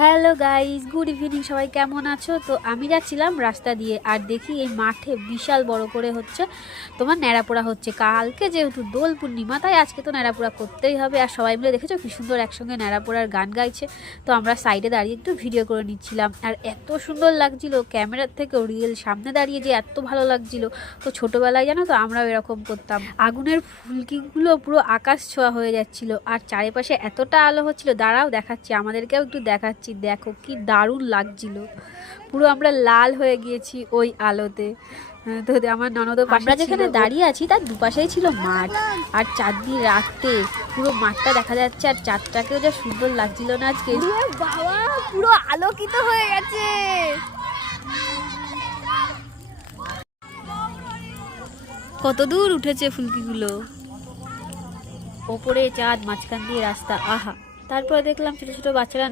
Hello guys, good evening. সবাই কেমন আছো? তো আমি যাচ্ছিলাম রাস্তা দিয়ে, আর দেখি এই মাঠে বিশাল বড় করে হচ্ছে তোমার ন্যাড়াপোড়া হচ্ছে। কালকে যেহেতু দোল পূর্ণিমা, তাই আজকে তো ন্যাড়াপোড়া করতেই হবে। আর সবাই মিলে দেখেছো কি সুন্দর একসঙ্গে ন্যাড়াপোড়ার গান গাইছে। তো আমরা সাইডে দাঁড়িয়ে একটু ভিডিও করে নিচ্ছিলাম, আর এত সুন্দর লাগছিল, ক্যামেরার থেকেও রিয়েল সামনে দাঁড়িয়ে যে এত ভালো লাগছিল। তো ছোটোবেলায় জানো তো আমরাও এরকম করতাম। আগুনের ফুলকিগুলো পুরো আকাশ ছোঁয়া হয়ে যাচ্ছিল, আর চারিপাশে এতটা আলো হচ্ছিল। দাঁড়াও দেখাচ্ছি, আমাদেরকেও একটু দেখাচ্ছি। দেখো কি দারুণ লাগছিল, পুরো আমরা লাল হয়ে গিয়েছি ওই আলোতে। তো আমার ননদও আমরা যেখানে দাঁড়িয়ে আছি তার দুপাশেই ছিল মাঠ, আর চাঁদনি রাতে পুরো মাঠটা দেখা যাচ্ছে, আর চাঁদটাকেও যা সুন্দর লাগছিল না আজকে। বাবা, পুরো আলোকিত হয়ে গেছে। কত দূর উঠেছে ফুলকিগুলো, ওপরে চাঁদ, মাঝখান দিয়ে রাস্তা, আহা। তারপর দেখলাম ছোট ছোট বাচ্চারা